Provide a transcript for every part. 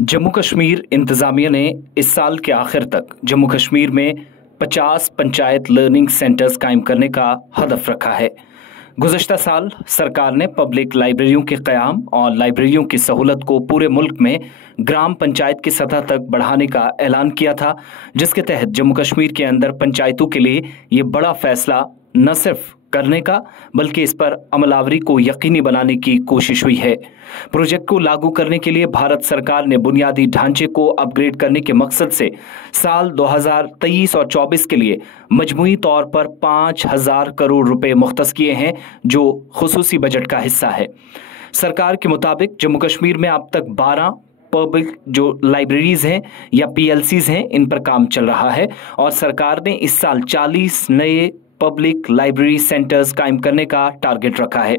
जम्मू कश्मीर इंतज़ामिया ने इस साल के आखिर तक जम्मू कश्मीर में 50 पंचायत लर्निंग सेंटर्स कायम करने का हदफ रखा है। गुज़श्ता साल सरकार ने पब्लिक लाइब्रेरियों के क़याम और लाइब्रेरियों की सहूलत को पूरे मुल्क में ग्राम पंचायत की सतह तक बढ़ाने का ऐलान किया था, जिसके तहत जम्मू कश्मीर के अंदर पंचायतों के लिए ये बड़ा फैसला न सिर्फ करने का बल्कि इस पर अमलावरी को यकीनी बनाने की कोशिश हुई है। प्रोजेक्ट को लागू करने के लिए भारत सरकार ने बुनियादी ढांचे को अपग्रेड करने के मकसद से साल 2023 और 24 के लिए मजमूई तौर पर 5,000 करोड़ रुपए मुख्तस किए हैं, जो खुसूसी बजट का हिस्सा है। सरकार के मुताबिक जम्मू कश्मीर में अब तक 12 पब्लिक जो लाइब्रेरीज हैं या PLCs हैं, इन पर काम चल रहा है और सरकार ने इस साल 40 नए पब्लिक लाइब्रेरी सेंटर्स कायम करने का टारगेट रखा है।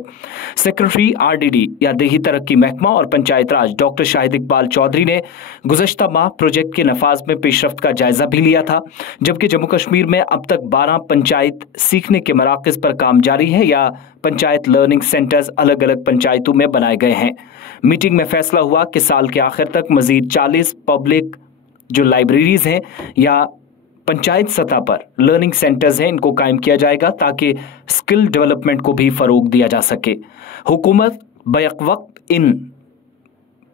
सेक्रेटरी RDD या देही तरक्की महकमा और पंचायत राज डॉक्टर शाहिद इकबाल चौधरी ने गुज़श्ता माह प्रोजेक्ट के नफाज में पेशरफ्त का जायजा भी लिया था, जबकि जम्मू कश्मीर में अब तक 12 पंचायत सीखने के मराकज़ पर काम जारी है या पंचायत लर्निंग सेंटर्स अलग अलग पंचायतों में बनाए गए हैं। मीटिंग में फैसला हुआ कि साल के आखिर तक मजीद 40 पब्लिक जो लाइब्रेरीज हैं या पंचायत सतह पर लर्निंग सेंटर्स हैं, इनको कायम किया जाएगा ताकि स्किल डेवलपमेंट को भी फरोग दिया जा सके। हुकूमत बैक वक्त इन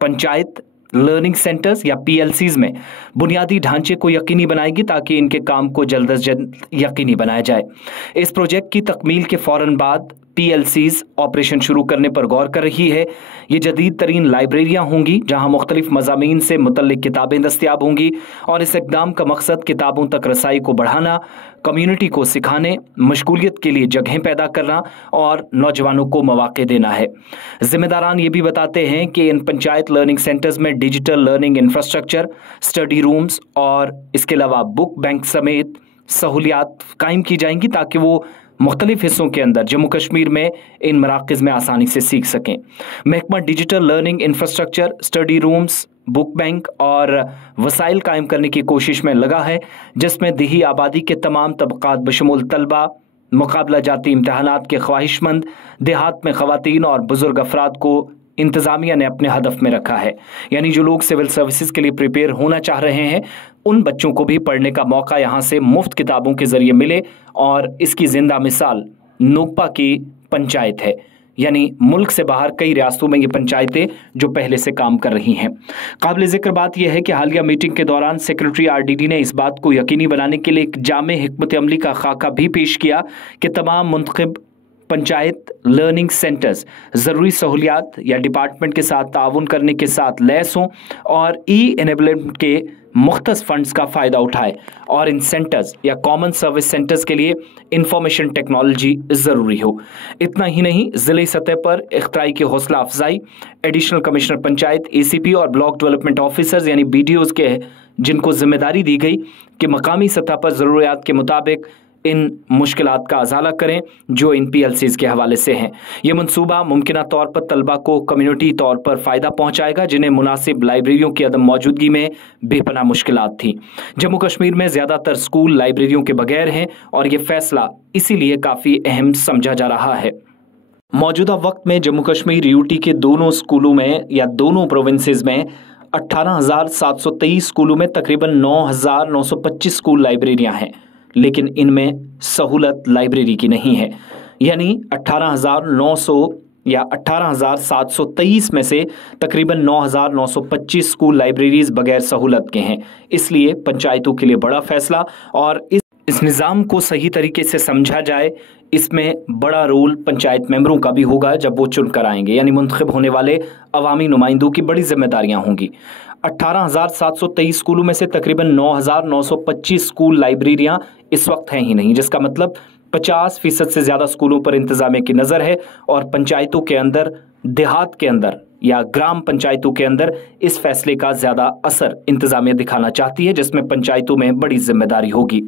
पंचायत लर्निंग सेंटर्स या PLCs में बुनियादी ढांचे को यकीनी बनाएगी ताकि इनके काम को जल्द अज जल्द यकीनी बनाया जाए। इस प्रोजेक्ट की तकमील के फौरन बाद PLCs ऑपरेशन शुरू करने पर गौर कर रही है। ये जदीद तरीन लाइब्रेरियां होंगी जहां मुख्तलिफ मज़ामीन से मुतल्लिक किताबें दस्तियाब होंगी और इस इक़दाम का मकसद किताबों तक रसाई को बढ़ाना, कम्युनिटी को सिखाने, मशगूलियत के लिए जगहें पैदा करना और नौजवानों को मौक़े देना है। जिम्मेदारान ये भी बताते हैं कि इन पंचायत लर्निंग सेंटर्स में digital learning infrastructure, study rooms और इसके अलावा बुक बैंक समेत सहूलियात कायम की जाएंगी ताकि वो मुख्तलिफ हिस्सों के अंदर जम्मू कश्मीर में इन मराकज़ में आसानी से सीख सकें। महकमा digital learning infrastructure, study rooms, book bank और वसाइल कायम करने की कोशिश में लगा है, जिसमें देही आबादी के तमाम तबक़ात बशमूल तलबा, मुकाबला जाती इम्तहानात के ख्वाहिशमंद, देहात में ख़वातीन और बुज़ुर्ग अफराद को इंतज़ामिया ने अपने हदफ में रखा है। यानी जो लोग सिविल सर्विसेज के लिए प्रिपेयर होना चाह रहे हैं, उन बच्चों को भी पढ़ने का मौका यहाँ से मुफ्त किताबों के ज़रिए मिले और इसकी ज़िंदा मिसाल नोकपा की पंचायत है। यानी मुल्क से बाहर कई रियासतों में ये पंचायतें जो पहले से काम कर रही हैं। काबिल ज़िक्र बात यह है कि हालिया मीटिंग के दौरान सेक्रेटरी RDD ने इस बात को यकीनी बनाने के लिए एक जामे हिकमत अमली का खाका भी पेश किया कि तमाम मुंतखब पंचायत लर्निंग सेंटर्स ज़रूरी सहूलियात या डिपार्टमेंट के साथ ताउन करने के साथ लैस हों और एनेबलमेंट के मुख्तस फंड्स का फ़ायदा उठाए और इन सेंटर्स या कॉमन सर्विस सेंटर्स के लिए इंफॉर्मेशन टेक्नोलॉजी ज़रूरी हो। इतना ही नहीं, ज़िले सतह पर इख्तराई की हौसला अफजाई, एडिशनल कमिश्नर पंचायत, ACP और ब्लॉक डेवलपमेंट ऑफिसर्स यानी BDOs के जिनको जिम्मेदारी दी गई कि मकामी सतह पर ज़रूरियात के मुताबिक इन मुश्किलात का अजाला करें जो इन PLCs के हवाले से हैं। ये मंसूबा मुमकिना तौर पर तलबा को कम्युनिटी तौर पर फ़ायदा पहुंचाएगा जिन्हें मुनासिब लाइब्रेरियों की अदम मौजूदगी में बेपनाह मुश्किलात थी। जम्मू कश्मीर में ज़्यादातर स्कूल लाइब्रेरियों के बगैर हैं और ये फैसला इसीलिए काफ़ी अहम समझा जा रहा है। मौजूदा वक्त में जम्मू कश्मीर UT के दोनों स्कूलों में या दोनों प्रोविंसेस में 18,723 स्कूलों में तकरीबन 9,925 स्कूल लाइब्रेरियां हैं, लेकिन इनमें सहूलत लाइब्रेरी की नहीं है। यानी 18,900 या 18,723 में से तकरीबन 9,925 स्कूल लाइब्रेरीज बगैर सहूलत के हैं। इसलिए पंचायतों के लिए बड़ा फैसला और इस निज़ाम को सही तरीके से समझा जाए, इसमें बड़ा रोल पंचायत मेंबरों का भी होगा जब वो चुन कर आएंगे। यानी मुंतखब होने वाले अवामी नुमाइंदों की बड़ी जिम्मेदारियां होंगी। 18,723 स्कूलों में से तकरीबन 9,925 स्कूल लाइब्रेरियां इस वक्त हैं ही नहीं, जिसका मतलब 50% से ज़्यादा स्कूलों पर इंतज़ामिया की नज़र है और पंचायतों के अंदर, देहात के अंदर या ग्राम पंचायतों के अंदर इस फैसले का ज़्यादा असर इंतज़ामिया दिखाना चाहती है, जिसमें पंचायतों में बड़ी जिम्मेदारी होगी।